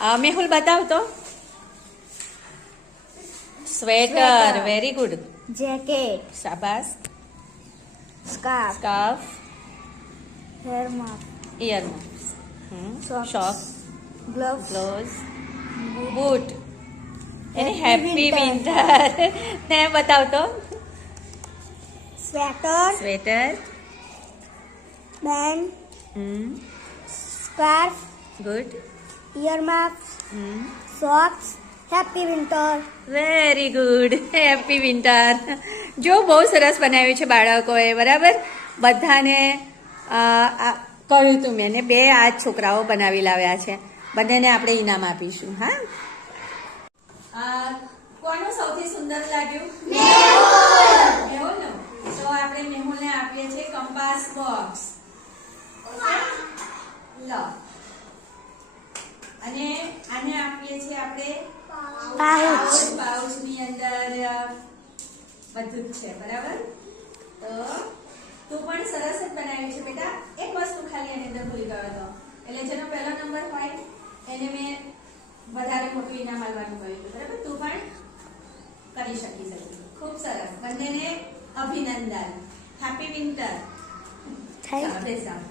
મેહુલ બતાવ તો. Sweater, very good. Jacket, શાબાશ. Scarf, scarf, hair mask, ear Socks. Sock, gloves, gloves, boot. એને Happy happy winter. Winter. ને બતાવ તો. Sweater, sweater, band, scarf, good. Ear mask, socks. Happy winter. Very good. Happy winter. જો બહુ સરસ બનાવ્યું છે બાળકોએ, બરાબર. બધાને કહ્યું તું મેં ને 2 આ છોકરાઓ બનાવી લાવ્યા છે. બંનેને આપણે ઇનામ આપીશું. હા, કોનું સૌથી સુંદર લાગ્યું? મેહુલનું. તો આપણે મેહુલને આપીએ છીએ કંપાસ બોક્સ. લો. અને આને આપીએ છીએ આપણે પાઉચ ની અંદર બધું જ છે, બરાબર. તો તું પણ સરસ જ બનાવ્યું છે બેટા. એક વસ્તુ ખાલી એની અંદર ભૂલી ગયો હતો, એટલે જેનો પહેલો નંબર હોય એને મેં વધારે મોટું ઇનામ આપવાનું કહ્યું હતું, બરાબર. તું પણ કરી શકીશ. ખૂબ સરસ. બંનેને અભિનંદન. Happy winter. Thank you. બેસાડો.